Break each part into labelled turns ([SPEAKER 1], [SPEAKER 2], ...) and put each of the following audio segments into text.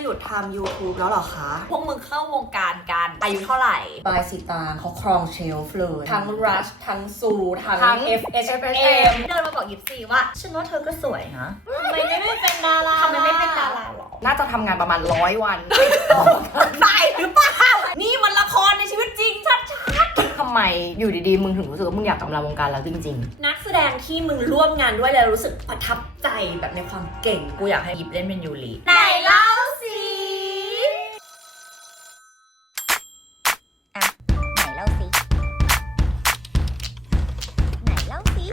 [SPEAKER 1] หยุดทำ YouTube แล้วเหรอคะ
[SPEAKER 2] พวกมึงเข้าวงการกันอายุเท่าไหร่
[SPEAKER 1] บายสิตางเขาครองเชลฟ์เลยทั้ง Rush ทั้งซูทั้ง
[SPEAKER 2] FHM เดินมาบอกยิปซีว่าฉันว่าเธอก็สวยนะ
[SPEAKER 1] ทำไมไม่เป็นดารา
[SPEAKER 2] ทำไมไม่เป็นดาราหรอ
[SPEAKER 3] น่าจะทำงานประมาณ100 วัน
[SPEAKER 2] ตายหรือเปล่า นี่มันละครในชีวิตจริงชัด
[SPEAKER 3] ทำไมอยู่ดีๆ มึงถึงรู้สึกว่ามึงอยากกำลังวงการแล้วจริง
[SPEAKER 1] นักแสดงที่มึงร่วมงานด้วยแล้วรู้สึกประทับใจแบบในความเก่ง
[SPEAKER 2] ๆ กูอยากให้ยิปเล่นเป็นยูริ
[SPEAKER 1] ไหนเล่าสิ
[SPEAKER 4] ไหนเล่าสิ ไหนเล่าสิ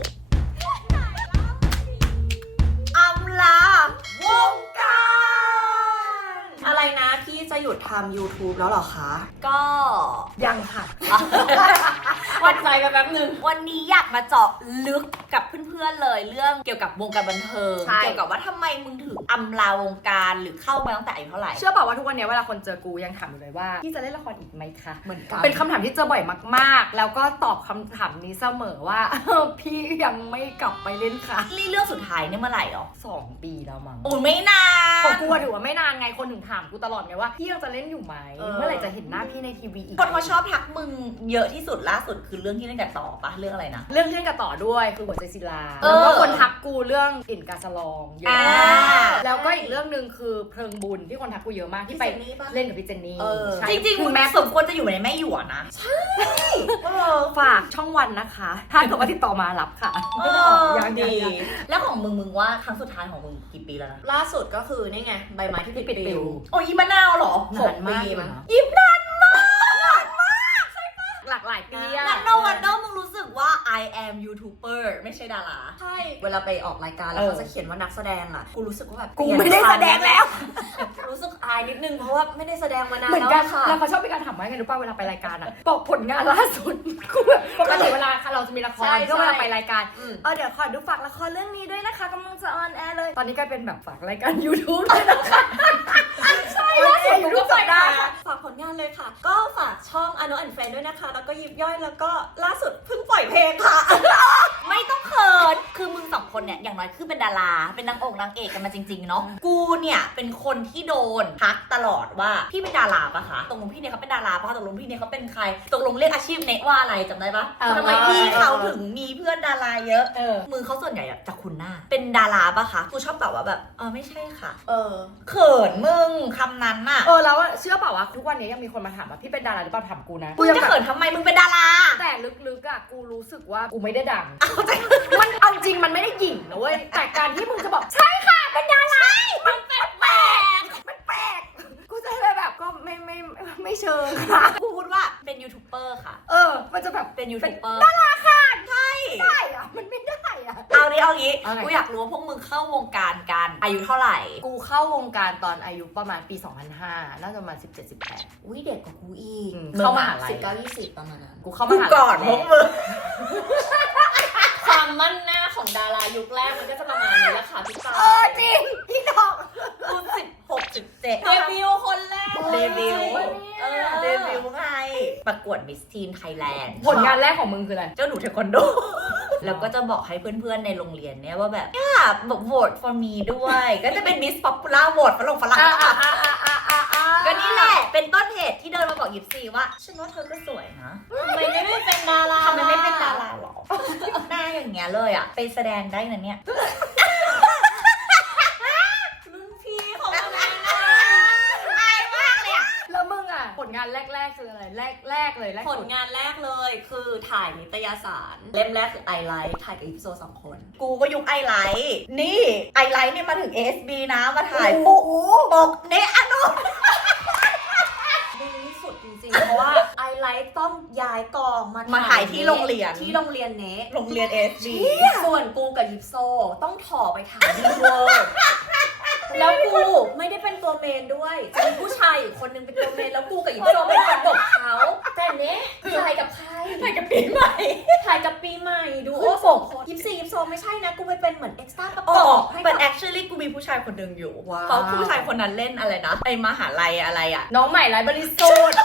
[SPEAKER 2] อำลาวงการ
[SPEAKER 1] อะไรนะพี่จะหยุดทำ YouTube แล้วเหรอคะ
[SPEAKER 2] ก็
[SPEAKER 3] ๆ ยังค่ะ
[SPEAKER 1] วัดใจไปแป๊บนึง
[SPEAKER 2] วันนี้อยากมาเจาะลึกกับเพื่อนๆเลยเรื่องเกี่ยวกับวงการบันเทิง
[SPEAKER 3] ใช่
[SPEAKER 2] เกี่ยวกับว่าทำไมมึงถึงอำลาวงการหรือเข้ามาตั้งแต่อายุเท่าไหร่
[SPEAKER 3] เชื่อเปล่าว่าทุกวันนี้เวลาคนเจอกูยังถามอยู่เลยว่าพี่จะเล่นละครอีกไหมคะ
[SPEAKER 1] เหมือนกัน
[SPEAKER 3] เป็นคำถามที่เจอบ่อยมากๆ แล้วก็ตอบคำถามนี้เสมอว่า พี่ยังไม่กลับไปเล่นค่ะ
[SPEAKER 2] นี่เรื่องสุดท้ายเนี่ยเมื่อไหร่หรอ
[SPEAKER 3] 2 ปีแล้วมั้ง
[SPEAKER 2] โอ้ยไม่นาน
[SPEAKER 3] ของกูอะถือว่าไม่นานไงคนถึงถามกูตลอดไงว่าพี่ยังจะเล่นอยู่ไหมเมื่อไหร่จะเห็นหน้าพี่ในทีวีอีก
[SPEAKER 2] คนเขาชอบทักมึงเยอะที่สุดล่าสุดคือเรื่องที่เล่นกับต่อปะเรื่องอะไรนะ
[SPEAKER 3] เรื่องที่เล่นกับต่อด้วยคือหัวใจศิลา
[SPEAKER 2] เออ
[SPEAKER 3] แล้วก็คนทักกูเรื่องอินกาสลองเยอะ
[SPEAKER 2] อ่า
[SPEAKER 3] มากแล้วก็อีกเรื่องหนึ่งคือเพลิงบุญที่คนทักกูเยอะมากที่ไป
[SPEAKER 1] พี่เจนนี่ปะ
[SPEAKER 3] เล่นกับพี่เจนนี่
[SPEAKER 1] เออ
[SPEAKER 3] ใช่
[SPEAKER 2] จริงๆ
[SPEAKER 3] คื
[SPEAKER 2] มึ
[SPEAKER 3] อง แม้
[SPEAKER 2] สมควรจะอยู่ในแม่หยวนะ
[SPEAKER 3] ฝากช่องวันนะคะ ถ้าเกิดว่าติดต่อมารับค่ะ
[SPEAKER 2] ยังดี แล้วของมึงว่าครั้งสุดท้ายของมึงกี่ปีแล้วนะ
[SPEAKER 1] ล่าสุดก็คือนี่ไงใบไม้ที่ปิดปลิว
[SPEAKER 2] โอ้ยอีมะนาวเหรอ
[SPEAKER 3] นานมาก
[SPEAKER 1] 6 ปีมั้ง
[SPEAKER 2] ยิบนาน
[SPEAKER 3] หลากหลายปีอะ
[SPEAKER 2] นั่นโนวันเดอร์มึงรู้สึกว่า I am YouTuber ไม่ใช่ดารา
[SPEAKER 1] ใช่ เวลาไปออกรายการแล้วเขาจะเขียนว่านักแสดงอ่ะ กูรู้สึกว่าแบบ
[SPEAKER 3] กูไม่ได้แสดงแล้ว
[SPEAKER 1] รู้สึกอายนิดนึงเพราะว่าไม่ได้แสดงมานาน
[SPEAKER 3] เหมือน
[SPEAKER 1] แล้ว
[SPEAKER 3] กัน
[SPEAKER 1] อะค่ะ
[SPEAKER 3] แล้วเขาชอบมีการถามว่าไงรู้ป่ะเวลาไปรายการอ่ะบอกผลงานล่าสุดกูแบบปกติเวลาเราจะมีละคร
[SPEAKER 1] ใช่
[SPEAKER 3] ก็เวลาไปรายการ
[SPEAKER 1] อืม
[SPEAKER 3] เดี๋ยวขอดูฝากละครเรื่องนี้ด้วยนะคะกำลังจะออนแอร์เลย ตอนนี้กลายเป็นแบบฝากรายการ YouTube ด้วยนะคะใช่ล่าสุดกูก็ไปได้
[SPEAKER 1] ฝากผลงานเลยค่ะ ก็ฝากช่อง Ano and Friend ด้วยนะคะ แล้วก็ยิบย่อยแล้วก็ล่าสุดเพิ่งปล่อยเพลงค่ะ
[SPEAKER 2] ไม่ต้องเขิน คือมึงสองคนเนี่ยอย่างน้อยคือเป็นดารา เป็นนางองค์นางเอกกันมาจริงๆเนาะ กูเนี่ยเป็นคนที่โดนทักตลอดว่าพี่เป็นดาราปะคะ ตกลงพี่เนี่ยเขาเป็นดาราปะคะตกลงพี่เนี่ยเขาเป็นใคร ตกลงเรียกอาชีพเนะว่าอะไรจำได้ปะทำไมพี่เขาถึงมีเพื่อนดาราเยอะ มือเขาส่วนใหญ่อะจะคุ้นหน้า เป็นดาราปะคะ กูชอบตอบว่าแบบไม่ใช่ค่ะ เขินมึงคำนั้นน่ะ
[SPEAKER 3] แล้วเชื่อเปล่าว่าทุกวันนี้ยังมีคนมาถามว่าพี่เป็นดาราหรือเปล่าถามกูนะ
[SPEAKER 2] มึงจะเขินทำไมมึงเป็นดารา
[SPEAKER 3] แต่ลึกๆอ่ะกูรู้สึกว่ากูไม่ได้ดังมันเอาจริงมันไม่ได้หยิ่งนะเว้ยแต่การที่มึงจะบอกใช่ค่ะเป็นดารามันแปลกกูจะเลยแบบก็ไม่เชิงค่ะ
[SPEAKER 2] กูพูดว่าเป็นยูทูบเบอร์ค่ะ
[SPEAKER 3] มันจะแบบ
[SPEAKER 2] เป็นยูทูบเบอร์
[SPEAKER 3] ดาราค่ะใช่ได้อะมันไม่ได้อะ
[SPEAKER 2] เอางี้
[SPEAKER 3] เอาไง
[SPEAKER 2] กูอยากรู้ว่าพวกมึงเข้าวงการกันอายุเท่าไหร่
[SPEAKER 3] กูเข้าวงการตอนอายุประมาณปี 2005 น่าจะประมาณ17-18
[SPEAKER 1] อุ้ยเด็กกว่ากูอีก
[SPEAKER 3] เข้ามหาลัย
[SPEAKER 1] 19-20 ประมาณนั้น
[SPEAKER 3] กูเข้ามหาลัย
[SPEAKER 2] ก่อนพวกมึง
[SPEAKER 1] ความมั่นหน้าของดารายุคแรกมันก็จะประมาณนี้แหละค่ะพี่ปา
[SPEAKER 3] จริงพี่ดอก
[SPEAKER 2] กู16-17
[SPEAKER 1] เดบิวต์คนแรก
[SPEAKER 2] เดบิวต์
[SPEAKER 1] เออ
[SPEAKER 2] เดบิวต์ไงประกวดมิสทีนไทยแลนด์
[SPEAKER 3] ผลงานแรกของมึงคืออะไร
[SPEAKER 2] เจ้าหนูเทควันโด แล้วก็จะบอกให้เพื่อนๆในโรงเรียนเนี่ยว่าแบบแบบโหวต for me ด้วย ก็จะเป็นมิสป๊อปปูล่าโหวตฝรั่งก็นี่แหละ เป็นต้นเหตุที่เดินมาบอกยิปซีว่าฉันว่าเธอก็สวยนะ
[SPEAKER 1] ทำไมไม่เป็นดารา
[SPEAKER 2] ทำไมไม่เป็นดาราหรอ หน้าอย่างเงี้ยเลยอ่ะ ไปแสดงได้นะเนี่ย
[SPEAKER 1] รุ่นพี่ของมันนะ
[SPEAKER 3] แล้วมึงอ่ะผลงานแรกๆคืออะไรแรกเลยแรก
[SPEAKER 1] ผลงานแรกเลยคือถ่ายนิตยสาร เล่มแรกคือไอไลท์ถ่ายกับอีพิโซด2 คน
[SPEAKER 2] กูก็ยุคไอไลท์นี่ไอไลท์เนี่ยมาถึง ASB นะมาถ่ายปุ๊บปกเนะอะโน
[SPEAKER 1] ดีที่สุดจริงๆ เพราะว่าไอไลท์ต้องย้ายกองมา
[SPEAKER 2] ถ่ายที่โรงเรียน
[SPEAKER 1] ที่โรงเรียนเนะ
[SPEAKER 2] โรงเรียน ASB
[SPEAKER 1] ส่วนกูกับยิปโซต้องถอไปถ่ายที่เวิร์ แล้วกูไม่ได้เป็นตัวเมนด้วยจะมีผู้ชายอีกคนนึงเป็นตัวเมนแล้วกูกับยิปโซเป็นประกบเขาแต่เนี้ยถ่ายกับใคร
[SPEAKER 2] ถ่ายกับปีใหม่
[SPEAKER 1] ถ่ายกับปีใหม่ดูโอ้สองคนยิปซียิปโซไม่ใช่นะกูไปเป็นเหมือนเอ็กซ์ตร้าประกอบให้
[SPEAKER 2] แต่
[SPEAKER 1] กับ
[SPEAKER 2] actually กูมีผู้ชายคนหนึ่งอยู่
[SPEAKER 1] ว้าว
[SPEAKER 2] เพราะผู้ชายคนนั้นเล่นอะไรนะไอมหาลัยอะไรอ่ะ
[SPEAKER 3] น้องใหม่ไร้บริสุทธิ์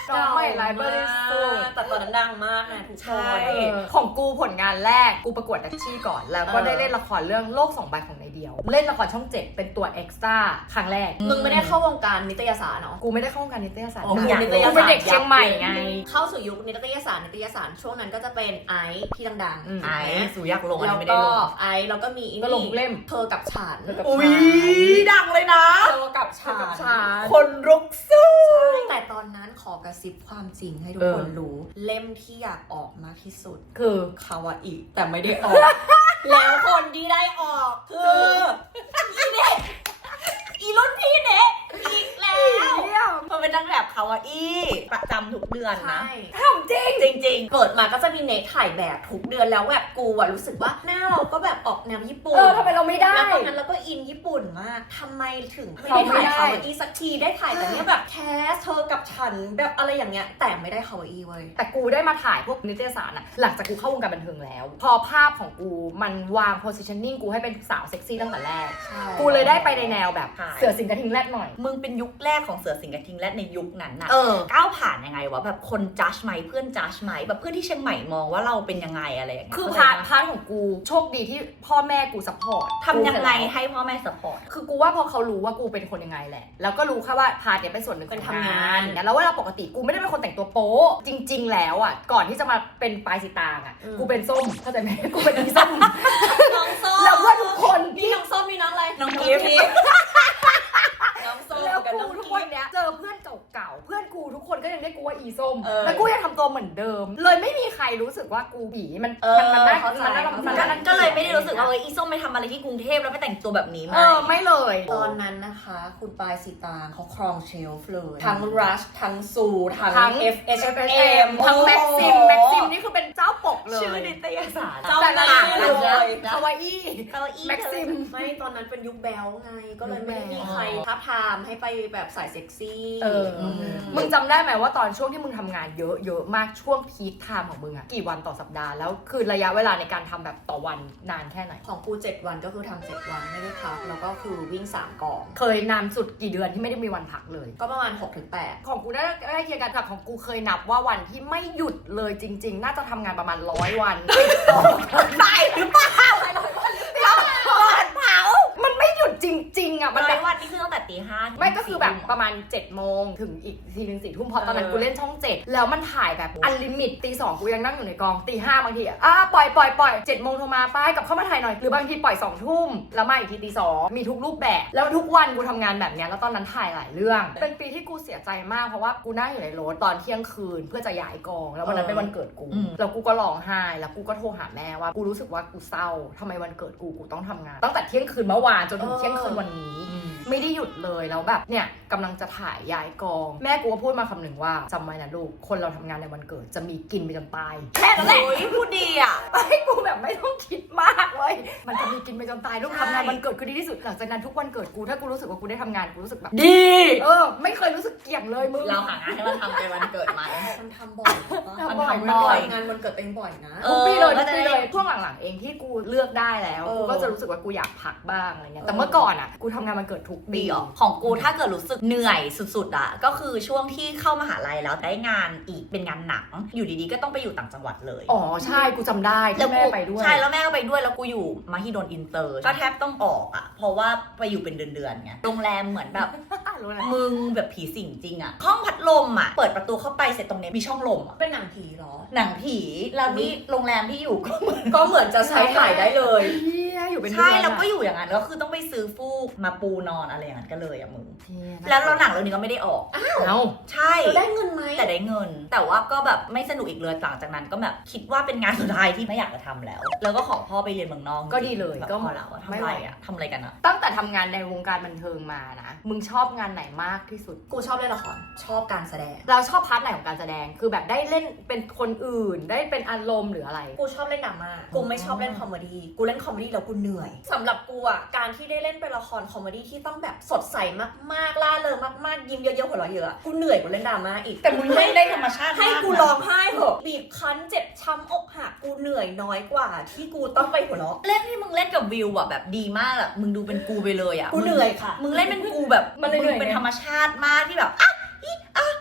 [SPEAKER 3] น้องใหม่ไร้บริสุทธิ์
[SPEAKER 1] แต่ตอนนั้นดังมากนะทุกคน
[SPEAKER 3] ของกูผลงานแรกกูประกวดดัชชี่ก่อนแล้วก็ได้เล่นละครเรื่องโลก2ใบของนายเดียว เล่นละครช่อง 7 เป็นตัวเอ็กซ์ตร้าครั้งแรก
[SPEAKER 1] มึงไม่ได้เข้าวงการนิตยสารเนาะ
[SPEAKER 3] กูไม่ได้เข้าวงการนิตยสาร
[SPEAKER 1] อ๋อ
[SPEAKER 3] นะ
[SPEAKER 1] นิตยสาร
[SPEAKER 3] กูเป็นเด็กเชียงใหม่ไง
[SPEAKER 1] เข้าสู่ยุคนิตยสารช่วงนั้นก็จะเป็นไอซ์ที่ดัง
[SPEAKER 3] อืม
[SPEAKER 2] ไอ้สูอยากลงอัน
[SPEAKER 1] แล้ว
[SPEAKER 2] นี้ไม่ได้
[SPEAKER 1] ก็
[SPEAKER 2] ลง
[SPEAKER 1] ไอซ์แล้วก็มีอี
[SPEAKER 3] ก็ลงทุกเล่ม
[SPEAKER 1] เธอกับฉัน
[SPEAKER 3] เธอกับ
[SPEAKER 2] อุ้ยดังเลยนะ
[SPEAKER 1] เธอกับฉัน
[SPEAKER 2] คนรุกสู้
[SPEAKER 1] แต่ตอนนั้นขอกระซิบความจริงให้ทุก
[SPEAKER 3] เออ
[SPEAKER 1] คนรู้ เล่มที่อยากออกมากที่สุด
[SPEAKER 3] คือ
[SPEAKER 1] คาวาอิแต่ไม่ได้ออก แล้วคนที่ได้ออกคืออีเนะอีรุ่นพี่เนะอีกแล้ว
[SPEAKER 2] มันเป็นนางแบบคาวาอี้ประจำทุกเดือนนะ
[SPEAKER 1] ใช่
[SPEAKER 3] ทำจริง
[SPEAKER 2] จริง
[SPEAKER 1] เกิดมาก็จะมีเนะถ่ายแบบทุกเดือนแล้วแบบกูอะรู้สึกว่าหน้าเราก็แบบออกแนวญี่ปุ่น
[SPEAKER 3] ทำไมเราไม่ได้
[SPEAKER 1] แล้วตอนนั้นเราก็อินญี่ปุ่นมากทำไมถึงไม่ได้ถ่ายคาวาอิสักทีได้ถ่ายแต่เนี้ยแบบแคสเธอกับฉันแบบอะไรอย่างเงี้ยแต่ไม่ได้คาวาอิเว้ย
[SPEAKER 3] แต่กูได้มาถ่ายพวกนิตยสารอะหลังจากกูเข้าวงการบันเทิงแล้ว พอภาพของกูมันวาง positioning กูให้เป็นสาวเซ็กซี่ตั้งแต่แรก
[SPEAKER 1] ใช่
[SPEAKER 3] กูเลยได้ไปในแนวแบบ
[SPEAKER 2] ใช่
[SPEAKER 3] เสือสิงกระทิงแรดหน่อย
[SPEAKER 2] มึงเป็นยุคแรกของเสือสิงห์กระทิงและในยุคนั้นน่ะ
[SPEAKER 3] เออ
[SPEAKER 2] ก้าวผ่านยังไงวะแบบคนจัดไหมเพื่อนจัดไหมแบบเพื่อนที่เชียงใหม่มองว่าเราเป็นยังไงอะไรอย่างเงี้ย
[SPEAKER 3] คือพาร์ทของกูโชคดีที่พ่อแม่กูซัพพอร์ต
[SPEAKER 2] ทำยังไงให้พ่อแม่สปอร์ต
[SPEAKER 3] คือกูว่าพอเขารู้ว่ากูเป็นคนยังไงแหละ แล้วก็รู้แค่ว่าพาร์ทเนี้ยเป็นส่วนหนึ่ง
[SPEAKER 1] เป็น
[SPEAKER 3] ของ
[SPEAKER 1] ทำงาน
[SPEAKER 3] เนี่ยแล้วเวลาปกติกูไม่ได้เป็นคนแต่งตัวโป๊ะจริง ๆ แล้วอ่ะก่อนที่จะมาเป็นปลายสีตางอ่ะกูเป็นส้มเข้าใจไหมกูเป็นอีส้ม
[SPEAKER 1] น้องส้ม
[SPEAKER 3] แล้วเพื่อนทุกคน
[SPEAKER 1] นี่น้องส้มมีน้องอะไร
[SPEAKER 2] น้องกิฟต์
[SPEAKER 1] น้องส้ม
[SPEAKER 3] แล้ว
[SPEAKER 1] กับ
[SPEAKER 3] กู
[SPEAKER 1] น้อง
[SPEAKER 3] ทุก
[SPEAKER 1] กิ
[SPEAKER 3] คน
[SPEAKER 1] ฟต์
[SPEAKER 3] เนี้ยเจอเพื่อนเก่าๆเพื่อนกูทุกคนก็ยังเรียกกูว่าอีส้ม
[SPEAKER 1] เออ
[SPEAKER 3] แล้วกูยังทำตัวเหมือนเดิม เลยไม่มีใครรู้สึกว่ากูผีมัน
[SPEAKER 1] เออ
[SPEAKER 3] มันน่า
[SPEAKER 1] เข้าใจ
[SPEAKER 3] มันน่า
[SPEAKER 1] เข้าใจ
[SPEAKER 3] มันน่ารัง
[SPEAKER 2] ก็เลยไม่ได้รู้สึกว่าเอ้ยอีส้มไปทำอะไรที่กรุงเทพแล้วไปแต่งตัวแบบนี้
[SPEAKER 3] เออไม่เลย
[SPEAKER 1] ตอนนั้นนะคะ คุณปายสีตางเขาครองเชลฟ์เลย ทั้งรัชทั้งซูทั้
[SPEAKER 3] ทั้
[SPEAKER 1] ง
[SPEAKER 3] ง
[SPEAKER 1] FHM
[SPEAKER 3] ทั้งแม็กซิมนี่คือเป็นเจ้าปกเลย
[SPEAKER 2] ชื่อนิตยสาร
[SPEAKER 1] เจ้า
[SPEAKER 3] แต่
[SPEAKER 1] หน้า
[SPEAKER 3] ต่าง
[SPEAKER 1] เล
[SPEAKER 3] กัน
[SPEAKER 1] ย
[SPEAKER 3] คาวาอี้
[SPEAKER 2] เก้าอี้
[SPEAKER 3] แม็กซิม
[SPEAKER 1] ไม่ตอนนั้นเป็นยุคแบลไง ก็เลยไม่ได้มี
[SPEAKER 3] ยุคแบล
[SPEAKER 1] ใครท้าบทามให้ไปแบบสายเซ็กซี่
[SPEAKER 3] มึงจำได้ไหมว่าตอนช่วงที่มึงทำงานเยอะมากช่วงพีคไทม์ของมึงอะกี่วันต่อสัปดาห์แล้วคือระยะเวลาในการทำแบบต่อวันนานแค่ไหน
[SPEAKER 1] ของกู7 วันก็คือทำ7 วันไม่ได้พักแล้วก็คือวิ่ง3กอง
[SPEAKER 3] เคยนานสุดกี่เดือนที่ไม่ได้มีวันพักเลย
[SPEAKER 1] ก็ประมาณ 6-8
[SPEAKER 3] ของกูได้เคียงกันกับของกูเคยนับว่าวันที่ไม่หยุดเลยจริง ๆ น่าจะทำงานประมาณ100 วัน
[SPEAKER 2] ตายหรือเปล่าก่อนเผา
[SPEAKER 3] มันไม่หยุดจริงๆอะมัน
[SPEAKER 2] ร้
[SPEAKER 3] แบ
[SPEAKER 2] อย
[SPEAKER 3] บ
[SPEAKER 2] วันนี่คือตั้งแต่ตี 5
[SPEAKER 3] ไม่ก็คือแบบประมาณ7 โมงถึงอีกทีนึง4 ทุ่มเพราะตอนนั้นกูเล่นช่อง 7 แล้วมันถ่ายแบบอันลิมิตตี 2กูยังนั่งอยู่ในกองตี 5บางทีปล่อย7 โมงโทรมาป้ายกับเข้ามาถ่ายหน่อยหรือบางทีปล่อย2 ทุ่มแล้วมาอีกทีตี 2มีทุกรูปแบบแล้วทุกวันกูทำงานแบบเนี้ยแล้วตอนนั้นถ่ายหลายเรื่อง เป็นปีที่กูเสียใจมากเพราะว่ากูนั่งอยู่ในรถตอนเที่ยงคืนเพื่อจะย้ายกองแล้ววันนั้นเป็นวันเกิดกูแล้วกูก็ร้องไห้แล้วกูก็โทรหาแม่ว่ากูรู้สึกว่ากูเศร้าทำไมวันเกิดกูต้องทำงานตั้งแต่เที่ยงคืนเมื่อวานจนถึงเที่ยงคืนวันนี้ ไม่ได้หยุดเลยแล้วแบบเนี่ยกำลังจะถ่ายย้ายกอง แม่กูก็พูดมาคำหนึ่งว่าจำไว้นะลูกคนเราทำงานในวันเกิดจะมีกินไปจนตายแค่นั้นแหละ
[SPEAKER 2] โอ้ยพูดดีอ่ะ
[SPEAKER 3] ให้กูแบบไม่ต้องคิดมากเลยมันจะมีกินไปจนตายลูกทำงานวันเกิดคือดีที่สุดหลังจากนั้นทุกวันเกิดกูถ้ากูรู้สึกว่ากูได้ทำงานกูรู้สึกแบบ
[SPEAKER 2] ดี
[SPEAKER 3] ไม่เคยรู้สึกเกลียดเลยมึง
[SPEAKER 2] เราหางานให้มันทำในวันเกิดไหม
[SPEAKER 1] มันทำบ่อยปะ
[SPEAKER 3] ทำบ่อย
[SPEAKER 1] มันทำบ่อยงานวันเกิดตัวเองบ่อยนะ
[SPEAKER 3] ทุกปีเลย
[SPEAKER 2] ก็
[SPEAKER 3] ทุก
[SPEAKER 2] จะ
[SPEAKER 3] ปี
[SPEAKER 2] ได้
[SPEAKER 3] เลยช่วงหลังๆเองที่กูเลือกได้แล้ว
[SPEAKER 1] เออ
[SPEAKER 3] กูก็จะรู้สึกว่ากูอยากพักบ้างอะไรเงี้ยแต่เมื่อก่อนอ่ะกูทำงานวันเกิดทุกปี
[SPEAKER 2] ดีเหรอของกูถ้าเกิดรู้สึกเหนื่อยสุดๆอ่ะก็คือช่วงที่เข้ามหาลัยแล้วได้งานอีกเป็นงานหนังอยู่ดีๆก็ต้องไปอยู่ต่างจังหวัดเลย
[SPEAKER 3] อ๋อใช่กูจำได้ที่แม่ไปด้วย
[SPEAKER 2] ใช่แล้วแม่ก็ไปด้วยแล้วกูอยู่มหิดลอินเตอร์ก็แทบต้องออกอ่ะเพราะว่าไปอยู่เป็นเดือนๆไงโรงแรมเหมือนแบบ
[SPEAKER 3] รู้แล้ว
[SPEAKER 2] มึงแบบผีสิงจริงอ่ะห้องพัดลมอ่ะเปิดประตูเข้าไปเสร็จตรงนี้มีช่องลมอ่ะ
[SPEAKER 1] เป็นหนังผีเหรอ
[SPEAKER 2] หนังผีแล้วนี่โรงแรมที่อยู่ก็เหมือน
[SPEAKER 1] ก็เหมือนจะใช้ถ่ายได้เลย
[SPEAKER 3] เฮียอยู่เป็น
[SPEAKER 2] ใช่
[SPEAKER 3] เดือน
[SPEAKER 2] แล้วก็
[SPEAKER 3] อะ
[SPEAKER 2] อยู่อย่างนั้นก็คือต้องไปซื้อฟูกมาปูนอนอะไรอย่างนั้นก็เลยอ่ะมึง
[SPEAKER 3] เหี้ย
[SPEAKER 2] แล้วเราหนังเรื่องนี้ก็ไม่ได้ออก
[SPEAKER 3] เอ้า
[SPEAKER 2] ใช่
[SPEAKER 1] เราได้เงินไหม
[SPEAKER 2] แต่ได้เงิน แต่ว่าก็แบบไม่สนุกอีกเลยหลังจากนั้นก็แบบคิดว่าเป็นงานสุดท้ายที่ไม่อยากจะทำแล้ว แล้วก็ขอพ่อไปเรียนเมืองนอก
[SPEAKER 3] ก็ดีเลย
[SPEAKER 2] แบบ
[SPEAKER 3] ก็
[SPEAKER 2] พอแล้วอะทำ
[SPEAKER 3] ไม่
[SPEAKER 2] อะ
[SPEAKER 3] ไหว
[SPEAKER 2] ไรอะทำอะไรกันอะ
[SPEAKER 3] ตั้งแต่ทำงานในวงการบันเทิงมานะ มึงชอบงานไหนมากที่สุด
[SPEAKER 1] กูชอบเล่นละคร ชอบการแสดง
[SPEAKER 3] เราชอบพาร์ทไหนของการแสดง คือแบบได้เล่นเป็นคนอื่น ได้เป็นอารมณ์หรืออะไร
[SPEAKER 1] กูชอบเล่นดราม่า กูไม่ชอบเล่นคอมเมดี้ กูเล่นคอมเมดี้แล้วกูเหนื่อยสำหรับกูอ่ะ การที่ได้เล่นเป็นละครคอมเมดี้ที่ต้องแบบสดใสมากๆ ล่าเริงมากๆ ยิ้มเยอะๆ หัวเราะเยอะอะกูเหนื่อยกว่าเล่นดราม่าอีก
[SPEAKER 2] แต่มึงเล่นได้ธรรมชาติ
[SPEAKER 1] ให้
[SPEAKER 2] มาก
[SPEAKER 1] กูร้องไห้เหอะบีบคั้นเจ็บช้ำอกหัก กูเหนื่อยน้อยกว่า ที่กูต้องไปหัวเราะ
[SPEAKER 2] เล่นที่มึงเล่นกับวิวอะแบบดีมากอะมึงดูเป็นกูไปเลยอะ
[SPEAKER 1] กูเหนื่อยค่ะ
[SPEAKER 2] มึงเล่นเป็นกูแบบ
[SPEAKER 3] มันเลยเหนื่อย
[SPEAKER 2] มึงเป็น
[SPEAKER 3] ไง
[SPEAKER 2] ธรรมชาติมากที่แบบอ่ะอีอ่ะ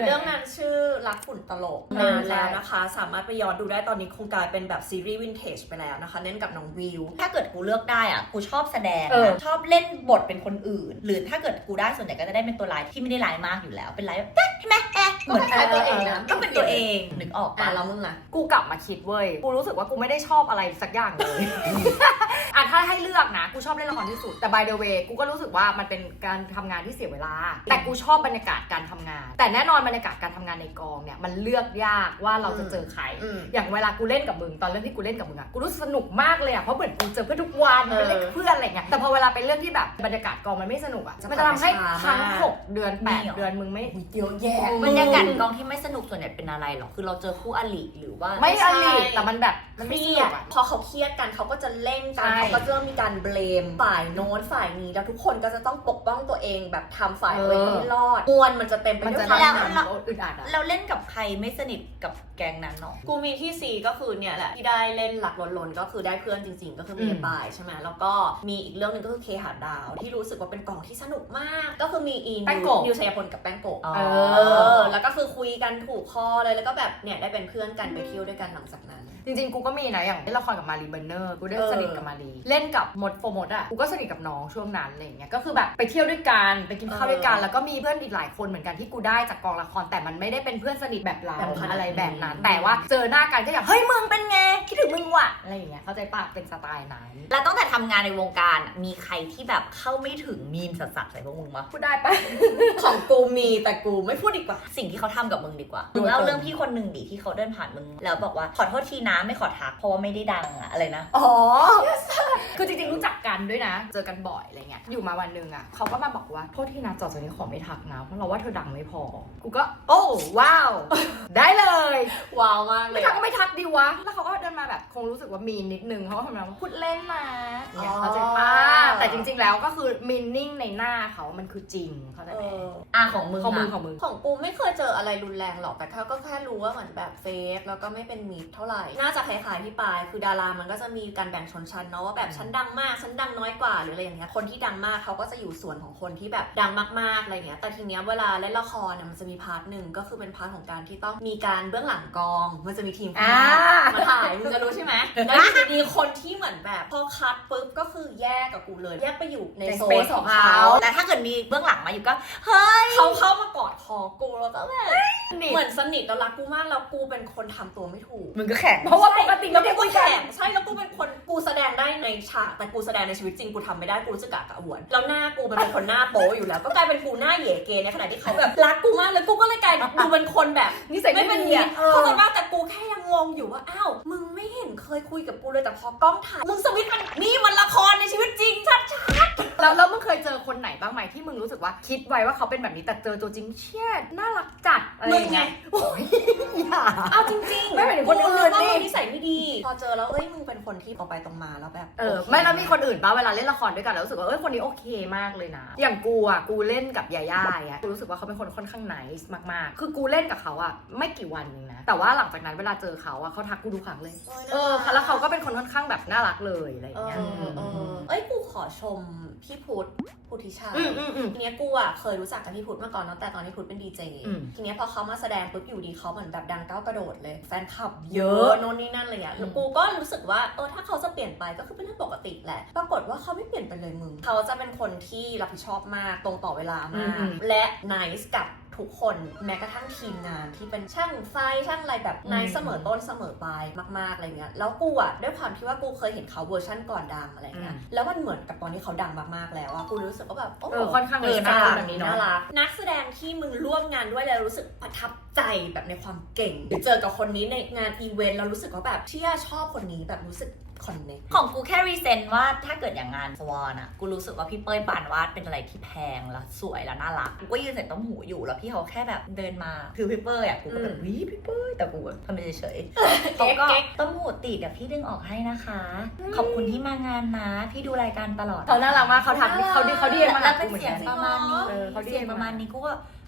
[SPEAKER 1] เรื่องนั้นชื่อรักฝุ่นตลกนานแล้วนะคะ สามารถไปย้อนดูได้ตอนนี้คงกลายเป็นแบบซีรีส์วินเทจไปแล้วนะคะเล่นกับน้องวิว
[SPEAKER 2] ถ้าเกิดกูเลือกได้อ่ะกูชอบแสดง
[SPEAKER 3] เออ
[SPEAKER 2] ชอบเล่นบทเป็นคนอื่น หรือถ้าเกิดกูได้ส่วนใหญ่ก็จะได้เป็นตัวร้ายที่ไม่ได้ร้ายมากอยู่แล้วเป็นร้ายแบบใช่ไหมเหมือน
[SPEAKER 1] คล้ายๆตัวเองนะ
[SPEAKER 2] ก็เป็นตัวเองนึกออก
[SPEAKER 1] อ่ะ
[SPEAKER 2] ปะ
[SPEAKER 1] แล้วมึงล่ะ
[SPEAKER 3] กูกลับมาคิดเว้ย กูรู้สึกว่ากูไม่ได้ชอบอะไรสักอย่างเลย อ่ะถ้าให้เลือกนะ กูชอบเล่นละครที่สุด แต่ by the way กูก็รู้สึกว่ามันเป็นการทำงานที่เสียเวลา แต่กูชอบบรรยากาศการทำงาน แต่แน่นอนบรรยากาศการทำงานในกองเนี่ยมันเลือกยากว่าเราจะเจอใคร
[SPEAKER 1] อืม
[SPEAKER 3] อย่างเวลากูเล่นกับมึงตอนเรื่องที่กูเล่นกับมึงอะกูรู้สึกสนุกมากเลยอะเพราะเหมือนกูเจอเพื่อนทุกวัน
[SPEAKER 1] เออ
[SPEAKER 3] ไปเล่นกับเพื่อนอะไรเงี้ย แต่พอเวลาเป็นเรื่องที่แบบบรรยากาศกองมันไม่สนุกอะมันจะทำให้ทั้ง6 เดือน8 เดือนมึงไม่
[SPEAKER 1] เยอะแยะ
[SPEAKER 2] บรรยากาศกองที่ไม่สนุกส่วนใหญ่เป็นอะไรหรอคือเราเจอคู่อริหรือว่า
[SPEAKER 3] ไม่อลี
[SPEAKER 1] ใช่
[SPEAKER 3] แต่มันแบบมัน
[SPEAKER 1] เค
[SPEAKER 3] ไม่ส
[SPEAKER 1] รี
[SPEAKER 3] นุ
[SPEAKER 1] ย
[SPEAKER 3] ก
[SPEAKER 1] ด
[SPEAKER 3] อะ
[SPEAKER 1] พอเขาเครียดกันเขาก็จะเล่นกัน
[SPEAKER 3] ใช่
[SPEAKER 1] เขาก็จะเริ่มมีการเบลมฝ่ายโน้นฝ่ายนี้แล้วทุกคนก็จะต้องปกป้องตัวเองแบบทำฝ่ายตัวเองให้รอดมวลมันจะเต็มไป
[SPEAKER 3] มัน
[SPEAKER 1] ด้ว
[SPEAKER 3] จะ
[SPEAKER 1] ยความ
[SPEAKER 3] แล้
[SPEAKER 1] ห
[SPEAKER 3] ว
[SPEAKER 1] นัก
[SPEAKER 3] อึดอัดอะ
[SPEAKER 2] เราเล่นกับใครไม่สนิทกับแกงนั้นเนาะ
[SPEAKER 1] กูมีที่ซีก็คือเนี่ยแหละที่ได้เล่นหลักล้นๆก็คือได้เพื่อนจริงๆ ก็คือมีปายใช่ไหมแล้วก็มีอีกเรื่องหนึงก็คือเคหาดาวที่รู้สึกว่าเป็นกองที่สนุกมาก ก็คือมีอี
[SPEAKER 3] แป้งโกะ
[SPEAKER 1] นิวชัยพลกับแป้งโกะ
[SPEAKER 2] อ๋อ
[SPEAKER 1] แล้วก็คือคุยกันถูกคอเลยแล้วก็แบบเนี่ยได้เป็นเพื่อนกันไปเที่ยวด้วยกันหลังจากนั้น
[SPEAKER 3] จริงๆ กูก็มีนะอย่างเล่นละครกับมารีเบอร์เนอร์ กูได้
[SPEAKER 1] เออ
[SPEAKER 3] สนิทกับมารี เล่นกับมดโฟมดอ่ะ กูก็สนิทกับน้องช่วงนั้นอะไรอย่างเงี้ย ก็คือแบบไปเที่ยวด้วยกัน ไปกินข้าวด้วยกัน แล้วก็มีเพื่อนอีกหลายคนเหมือนกันที่กูได้จากกองละคร แต่มันไม่ได้เป็นเพื่อนสนิทแบบเรา
[SPEAKER 1] แบบขนาดนั้น
[SPEAKER 3] อะไรแบบนั้น แต่ว่าเจอหน้ากันก็อย่างเฮ้ยมึงเป็นไง คิดถึงมึงว่ะ อะไรอย่างเงี้ย เข้าใจปะเป็นสไตล์นั้น
[SPEAKER 2] แล้วตั้งแต่ทำงานในวงการอะมีใครที่แบบเข้าไม่ถึงมีมสัสๆใส่พวกมึงปะ
[SPEAKER 3] พูดได้ปะ
[SPEAKER 1] ของกูมีแต่กูไม่พูดดีกว่า
[SPEAKER 2] สิ่งที่เขาทำกับมึงดีกว่า
[SPEAKER 3] โด
[SPEAKER 2] มึ
[SPEAKER 3] ย
[SPEAKER 2] งเล่า
[SPEAKER 3] ตรง
[SPEAKER 2] เรื่องพี่คนหนึ่งดิที่เขาเดินผ่านมึงแล้วบอกว่าขอโทษทีนะไม่ขอทักเพราะว่าไม่ได้ดังอะอะไรนะ
[SPEAKER 3] อ๋อ คือจริงๆ รู้จักกันด้วยนะ เจอกันบ่อยอะไรเงี้ย อยู่มาวันหนึ่งอ่ะเขาก็มาบอกว่าโทษที่นะจอจากนี้ขอไม่ทักนะ เพราะเราว่าเธอดังไม่พอ กูก็ โอ้ว้าว ได้เลย
[SPEAKER 1] ว้าวมากเล
[SPEAKER 3] ไม่
[SPEAKER 1] ย
[SPEAKER 3] ทักก็ไม่ทักดีวะ แล้วเขาก็เดินมาแบบคงรู้สึกว่ามีนนิดนึงเขาก็ทำแบบว่าพูดเล่นนะเนี่ย
[SPEAKER 1] อ๋อ
[SPEAKER 3] เข้าใจปะแต่จริงๆ แล้วก็คือมีนิ่งในหน้าเขามันคือจริง เข้าใจไหม
[SPEAKER 2] ของมึง
[SPEAKER 3] ของมึง
[SPEAKER 2] อะ
[SPEAKER 3] ของมึง
[SPEAKER 1] ของกูไม่เคยเจออะไรรุนแรงหรอกแต่เขาก็แค่รู้ว่าเหมือนแบบเฟกแล้วก็ไม่เป็นมิตรเท่าไหร่ น่าจะคล้ายๆพี่ปายคือดารามันก็จะมีการแบ่งชนชั้นเนาะว่าแบบฉันดังมากฉันดังน้อยกว่าหรืออะไรอย่างเงี้ยคนที่ดังมากเขาก็จะอยู่ส่วนของคนที่แบบดังมากๆอะไรเงี้ยแต่ทีเนี้ยเวลาเล่นละครเนี่ยมันจะมีพาร์ทหนึ่งก็คือเป็นพาร์ทของการที่ต้องมีการเบื้องหลังกองมันจะมีทีม
[SPEAKER 3] อ่า
[SPEAKER 1] มาถ่ายมึงจะรู้ใช่ไหมแล้วอยู่ดีๆคนที่เหมือนแบบพอคัดปุ๊บก็คือแยกกับกูเลยแยกไปอยู่ในโซนของเขา
[SPEAKER 2] แต่ถ้าเกิดมีเบื้องหลังมาอยู่ก็เฮ้ย
[SPEAKER 1] เขาเข้ามากอดคอกูแล้วก็แบบเหมือนสนิทแล้วรักกูมากแล้วกูเป็นคนทำตัวไม่ถูก
[SPEAKER 2] มึงก็แข็ง
[SPEAKER 3] เพราะว่าปกติ
[SPEAKER 1] แล้
[SPEAKER 3] ไม่
[SPEAKER 1] ว
[SPEAKER 3] ได้
[SPEAKER 1] กู
[SPEAKER 3] คุยกั
[SPEAKER 1] แข็
[SPEAKER 3] น
[SPEAKER 1] งใช่แล้วกูเป็นคนกูแสดงได้ในฉากแต่กูแสดงในชีวิตจริงกูทำไม่ได้กูรู้สึกกะหวนแล้วหน้ากูมันเป็นคนหน้าโป๊อยู่แล้ว ก็กลายเป็นกูหน้าเหย่เกในขณะที่เขาแบบรักกูมากเลยกูก็เลยกลายดูเป็นคนแบบ
[SPEAKER 3] นิสัย
[SPEAKER 1] ไม่
[SPEAKER 3] ไม่
[SPEAKER 1] เป็น
[SPEAKER 3] ดี
[SPEAKER 1] มิต
[SPEAKER 3] อ่ะ
[SPEAKER 1] รเขาใจมากแต่กูแค่ยังงงอยู่ว่าอ้าวมึงไม่เห็นเคยคุยกับกูเลยแต่พอกล้องถ่ายมึงสวิตช์มันนี่มันละครในชีวิตจริงชัด
[SPEAKER 3] แล้วมึงเคยเจอคนไหนบ้างไหมที่มึงรู้สึกว่าคิดไว้ว่าเขาเป็นแบบนี้แต่เจอตัวจริงเชี่ยน่ารักจัดอะไรอย่างเงี้ยโอ้ยอย่า
[SPEAKER 1] ๆเอาจริงๆ
[SPEAKER 3] ไม่หมายถึงคนอื่น
[SPEAKER 1] กู
[SPEAKER 3] ดิ
[SPEAKER 1] ว่ามึงนิสัยไม่ดีพอเจอแล้วเอ้ยมึงเป็นคนที่ตรงไปตรงมาแล้วแบบ
[SPEAKER 3] เออ
[SPEAKER 1] โอเค
[SPEAKER 3] ไม่แล้วมีคนอื่นป่ะเวลาเล่นละครด้วยกันแล้วรู้สึกว่าเอ้ยคนนี้โอเคมากเลยนะ อย่างกูอ่ะกูเล่นกับยาย่าอ่ะกูรู้สึกว่าเขาเป็นคนค่อนข้างไนส์มากๆคือกูเล่นกับเขาอ่ะไม่กี่วันเองนะแต่ว่าหลังจากนั้นเวลาเจอเขาอ่ะเขาทักกูทุกครั้งเลย แล้วเขาก็เป็นคนค่อนข้างแบบน่ารักเลยอะไรอย่างเงี้ย
[SPEAKER 1] เอ้ยกูขอชมพี่พุทธพุทธิชัยทีเนี้ยกูอ่ะเคยรู้จักกับพี่พุทธมาก่อนตั้งแต่ตอนที่พุทธเป็นดีเจทีเนี้ยพอเขามาแสดงปุ๊บอยู่ดีเขาเหมือนแบบดังก้าวกระโดดเลยแฟนคลับเยอะโน่นนี่นั่นอะไรอย่างเงี้ยแล้วกูก็รู้สึกว่าถ้าเขาจะเปลี่ยนไปก็คือเป็นเรื่องปกติแหละปรากฏว่าเขาไม่เปลี่ยนไปเลยมึงเขาจะเป็นคนที่รับผิดชอบมากตรงต่อเวลามากและไนซ์กับทุกคนแม้กระทั่งทีมงานที่เป็นช่างไฟช่างอะไรแบบไนซ์เสมอต้นเสมอปลายมากๆอะไรเงี้ยแล้วกูอ่ะด้วยความที่ว่ากูเคยเห็นเขาเวอร์ชั่นก่อนดังอะไรเงี้ยแล้วมันเหมือนกับตอนที่เขาดังมากๆแล้วอ่ะกูรู้สึกว่าแบบโอ้โห
[SPEAKER 3] ค่อนข้างเลย
[SPEAKER 1] น่ารัก
[SPEAKER 3] แบบนี้เนาะ
[SPEAKER 1] น่ารักนักแสดงที่มึงร่วมงานด้วยแล้วรู้สึกประทับใจแบบในความเก่งหรือเจอกับคนนี้ในงานอีเวนต์แล้วรู้สึกว่าแบบเชี่ยชอบคนนี้แบบรู้สึกคอนเนค
[SPEAKER 2] ของกูแค่รีเซนว่าถ้าเกิดอย่างงานสวอนอะกูรู้สึกว่าพี่เป้ยปานวาดเป็นอะไรที่แพงแล้วสวยแล้วน่ารักกูก็ยืนใส่ต้มหูอยู่แล้วพี่เขาแค่แบบเดินมาคือพี่เป้ยอะกูก็แบบวิพี่เป้ยแต่กูทำไปเฉยๆเขาก็ต้มหูติดเดี๋ยวพี่ดึงออกให้นะคะ ขอบคุณที่มางานนะพี่ดูรายการตลอด
[SPEAKER 3] เขาน่ารักมากเขาทักเขาดีมา
[SPEAKER 2] แล้วเป็นเสียงประมาณนี้
[SPEAKER 3] เขาดี
[SPEAKER 2] เสียงประมาณนี้กูก็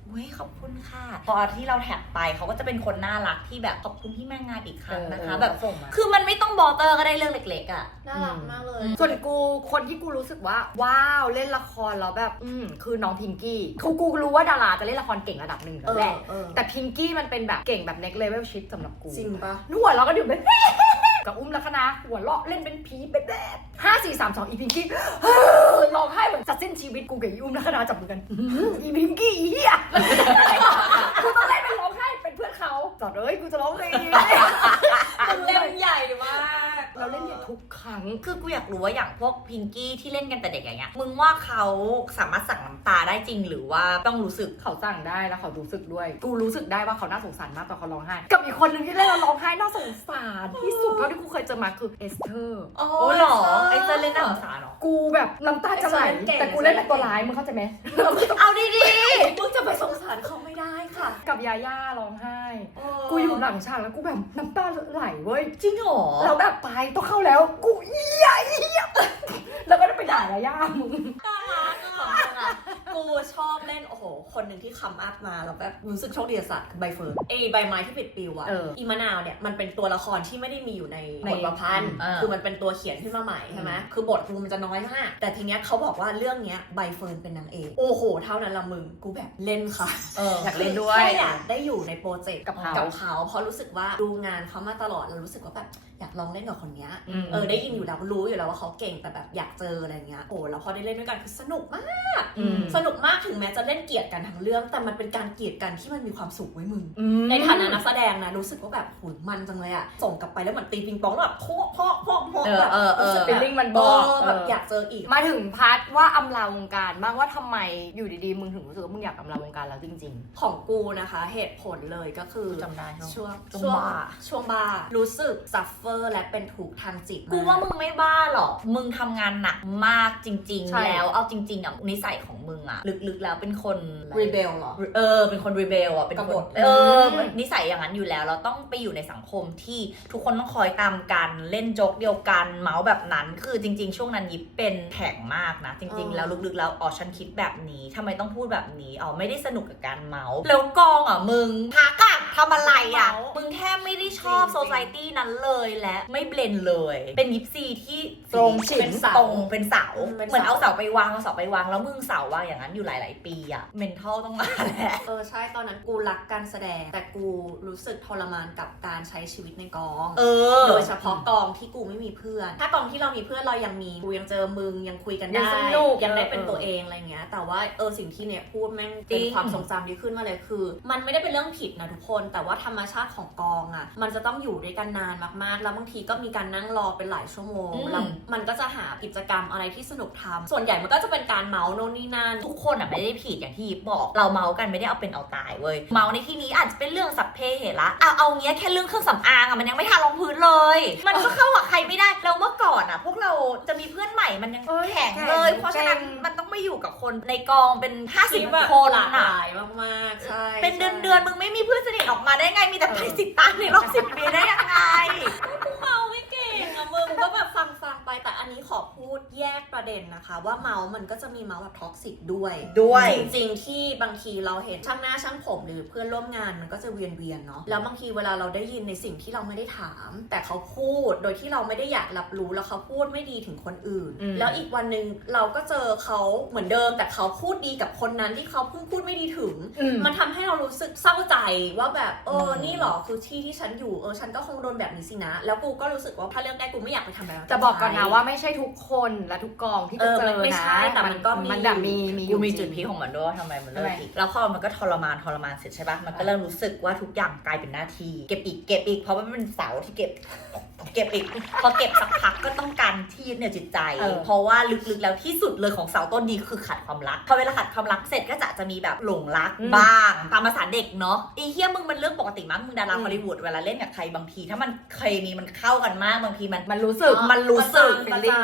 [SPEAKER 2] เว้ยขอบคุณค่ะพอที่เราแท็กไปเขาก็จะเป็นคนน่ารักที่แบบขอบคุณที่มางานอีกครั้งนะคะแบบ
[SPEAKER 3] ส่งมา
[SPEAKER 2] คือมันไม่ต้องบอเตอร์ก็ได้เรื่องเล็กๆอ่ะ
[SPEAKER 1] น่ารักมากเลย
[SPEAKER 3] ส่วนกูคนที่กูรู้สึกว่าว้าวเล่นละครแล้วแบบคือน้องพิงกี้กูรู้ว่าดาราจะเล่นละครเก่งระดับหนึ่งแล้วแหละ แต่พิงกี้มันเป็นแบบเก่งแบบ next level shit สำหรับกู
[SPEAKER 1] จริงปะ
[SPEAKER 3] นวดเราก็อยู่แบบ กับอุ้มลักษณะหัวเราะเล่นเป็นผีแบบ5 4 3 2อีพิงกี้ร้องไห้เหมือนจะสิ้นชีวิตกูกับอีอุ้มลักษณะจับมือกันอีพิงกี้อีเหี้ยกูต้องเล่นเป็นร้องไห้เป็นเพื่อนเขาจอดเอ้ยกูจะร้องเอง
[SPEAKER 1] มันเล่นใหญ่มาก
[SPEAKER 3] เราเล่นเนี่ยทุกครั้ง
[SPEAKER 2] คือกูอยากรู้ว่าอย่างพวกพิงกี้ที่เล่นกันแต่เด็กอย่างเงี้ยมึงว่าเขาสามารถสั่งน้ำตาได้จริงหรือว่าต้องรู้สึก
[SPEAKER 3] เขาสั่งได้แล้วเขารู้สึกด้วย กูรู้สึกได้ว่าเขาน่าสงสารมากตอนเขาร้องไห้ กับอีกคนนึงที่เล่นแล้วร้องไห้น่าสงสารที่สุดเท่าที่กูเคยเจอมาคือเอสเธอร์
[SPEAKER 2] โอ้หรอไอ้เจอเล่นน่าสงสารเหรอ
[SPEAKER 3] กูแบบน้ำตาจะไหลแต่กูเล่นเป็นตัวร้ายมึงเข้าใจไหม
[SPEAKER 2] เอาดี
[SPEAKER 1] มึงจะไปสงสารเขาไม่ได้ค่ะ
[SPEAKER 3] กับยาย่าร้องไห้ กูอยู่หลังฉากแล้วกูแบบน้ำตาไหลเว้ย
[SPEAKER 2] ๆจริงเหรอ
[SPEAKER 3] แล้วแบบไปต้องเข้าแล้ว กูเอี้ยแล้วก็ได้ไปด่ายาย่ามึง
[SPEAKER 1] ของมึงอะกูชอบเล่นโอ้โหคนหนึ่งที่คัมอัพมาแล้วแบบรู้สึกโชคดีสัตว์คือใบเฟิร์นใบไม้ที่ปิดปิวอะอีมะนาวเนี่ยมันเป็นตัวละครที่ไม่ได้มีอยู่ในบทประพันธ์คือมันเป็นตัวเขียนขึ้นมาใหม่ใช่ไหมคือบทกูมันจะน้อยมากแต่ทีเนี้ยเขาบอกว่าเรื่องเนี้ยใบเฟิร์นเป็นนางเอกโอ้โหเท่านั้นละมึงกูแบบเล่นค่ะ
[SPEAKER 3] อยากเล่นด้วย
[SPEAKER 1] แค่อยากได้อยู่ในโปรเจกต์
[SPEAKER 3] กับเขา
[SPEAKER 1] เพราะรู้สึกว่าดูงานเขามาตลอดแล้วรู้สึกว่าแบบอยากลองเล่นกับคนเนี้ย
[SPEAKER 3] อืม
[SPEAKER 1] ได้ยินอยู่แล้วรู้อยู่แล้วว่าเขาเก่งแต่แบบอยากเจออะไรเงี้ยโอ้แล้วพอได้เล่นด้วยกันคือสนุกมาก สนุกมากถึงแม้จะเล่นเกลียดกันทั้งเรื่องแต่มันเป็นการเกลียดกันที่มันมีความสุขไว้ยมึง ในฐานะนักแสดงนะรู้สึกว่าแบบโหยมันจังเลยอะส่งกลับไปแล้วเหมือนตีปิงปองแล้วแบบโพะแบบรู้สึก
[SPEAKER 3] ฟีลลิ่งมันบอก
[SPEAKER 1] แบบอยากเจออีก
[SPEAKER 3] มาถึงพาร์ทว่าอำลาวงการบ้างว่าทำไมอยู่ดีๆมึงถึงรู้สึกว่ามึงอยากอำลาวงการแล้วจริง
[SPEAKER 1] ของกูนะคะเหตุผลเลยก็คือ
[SPEAKER 2] จำได้ใช่ไหม
[SPEAKER 1] ช่วง
[SPEAKER 2] ช่วงบ้า
[SPEAKER 1] ช่วงบ้ารู้สึกซัฟเฟอร์และเป็นทุกข์ทางจิต
[SPEAKER 2] กูว่ามึงไม่บ้าหรอกมึงทำงานหนักมากจริง
[SPEAKER 3] ใช่
[SPEAKER 2] ๆ แล้วเอาจริงๆอ่ะนิสัยของมึงอ่ะลึกๆแล้วเป็นคน
[SPEAKER 1] รีเบลเหรอ
[SPEAKER 2] เป็นคนรีเบลอ่ะเป็น
[SPEAKER 1] ก
[SPEAKER 2] ค
[SPEAKER 1] บ
[SPEAKER 2] น
[SPEAKER 1] ฏ
[SPEAKER 2] นิสัยอย่างนั้นอยู่แล้วเราต้องไปอยู่ในสังคมที่ทุกคนต้องคอยตามกันเล่นโจ๊กเดียวกันเมาส์แบบนั้นคือจริง ๆ ช่วงนั้นยิปเป็นแข็งมากนะ จริง ๆ แล้วลึกๆแล้วอ๋อฉันคิดแบบนี้ทำไมต้องพูดแบบนี้อ๋อไม่ได้สนุกกับการเมาส์แล้วกองอ่ะมึงพักอะทำอะไรอ่ะมึงแค่ไม่ได้ชอบโซซายตี้นั้นเลยและไม่เบลนเลย เป็นยิปซีที่
[SPEAKER 3] ตรงฉิน
[SPEAKER 2] เป็นเสาเป็นเสา
[SPEAKER 1] เป็นเสา
[SPEAKER 2] เหมือนเอาเสาไปวางแล้วมึงเสาวางอย่างนั้นอยู่หลายๆปีอะเมนทัลต้องมาแหละ
[SPEAKER 1] ใช่ตอนนั้นกูรักการแสดงแต่กูรู้สึกทรมานกับการใช้ชีวิตในกอง โดยเฉพาะกองที่กูไม่มีเพื่อน ถ้ากองที่เรามีเพื่อนเรายังมีกูยังเจอมึงยังคุยกัน
[SPEAKER 3] ยั
[SPEAKER 1] ได้
[SPEAKER 3] งสนุก
[SPEAKER 1] ยังได้เป็นตัวเองอะไรเงี้ยแต่ว่าสิ่งที่เนี่ยพูดแม่งเป็นความทรงจำที่ขึ้นมาเลยคือ มันไม่ได้เป็นเรื่องผิดนะทุกคนแต่ว่าธรรมชาติของกองอะมันจะต้องอยู่ด้วยกันนานมากๆ แล้วบางทีก็มีการนั่งรอเป็นหลายชั่วโมงแล้วมันก็จะหากิจกรรมอะไรที่สนุกทำส่วนใหญ่มันก็จะเป็นการเมาส์โน่นนี่นั่น
[SPEAKER 2] ทุกคนอ่ะไม่ได้ผิดอย่างที่ยิปบอกเราเมาส์กันไม่ได้เอาเป็นเอาตายเว้ยเมาส์ในที่นี้อาจจะเป็นเรื่องสัพเพเหระเอาเงี้ยแค่เรื่องเครื่องสำอางอ่ะมันยังไม่ทารองพื้นเลย มันก็เข้ากับใครไม่ได้แล้วเมื่อก่อนอ่ะพวกเราจะมีเพื่อนใหม่มันยังแข็งเลย เพราะฉะนั้นมันต้องไม่อยู่กับคนในกองเป็น50 คน
[SPEAKER 1] หลากห
[SPEAKER 2] อ่ะ
[SPEAKER 1] ลายมากๆใช่
[SPEAKER 2] เป็นเดือนมึงไม่มีเพื่อนสนิทออกมาได้ไงมีแต่ใครสิตางในรอบ10 ปีได้ยังไง
[SPEAKER 1] เมาไม่เก่งอะมึงก็แบบฟังไปแต่อันนี้ขอพูดแยกประเด็นนะคะว่าเมาส์มันก็จะมีเมาส์แบบท็อกซิกด้วย จริงๆที่บางทีเราเห็นช่างหน้าช่างผมหรือเพื่อนร่วมงานมันก็จะเวียนเนาะแล้วบางทีเวลาเราได้ยินในสิ่งที่เราไม่ได้ถาม แต่เขาพูดโดยที่เราไม่ได้อยากรับรู้แล้วเขาพูดไม่ดีถึงคนอื่น แล้วอีกวันหนึ่งเราก็เจอเขาเหมือนเดิมแต่เขาพูดดีกับคนนั้นที่เขาเพิ่งพูดไม่ดีถึง มันทำให้เรารู้สึกเศร้าใจว่าแบบนี่หรอคือที่ฉันอยู่ฉันก็คงโดนแบบนี้สินะแล้วกูก็รู้สึกว่าถ้าเลือกได้กูไม่อยากไปทำแบบนั้น
[SPEAKER 3] จะบอกก่อนนะว่าไม่ใช่ทุกคนและทุกกองที่จะเจอ
[SPEAKER 1] ไม่
[SPEAKER 3] นะ
[SPEAKER 1] ใช่แต่มันก็มี
[SPEAKER 3] มันแบบมี
[SPEAKER 2] กูมีจุดพีคของมันด้วยว่าทำไมมันเลิกอีกแล้วพอมันก็ทรมานเสร็จใช่ปะมันก็เริ่มรู้สึกว่าทุกอย่างกลายเป็นหน้าที่เก็บอีกเพราะว่ามันเป็นเสาที่เก็บอีกพอเก็บสักพักก็ต้องการที่ยึดเหนี่ยวจิตใจ เพราะว่าลึกๆแล้วที่สุดเลยของเสาต้นนี้คือขาดความรักพอเวลาขาดความรักเสร็จก็จะมีแบบหลงรักบ้างตามภาษาเด็กเนาะไอ้เหี้ยมึงมันเรื่องปกติมากมึงดาราฮอลลีวูดเวลาเล่นกับใครบางทีถ้ามันเคมีมันเข้ากันมากบางทีมัน
[SPEAKER 3] มันรู้สึก
[SPEAKER 1] ประจำ
[SPEAKER 2] มัน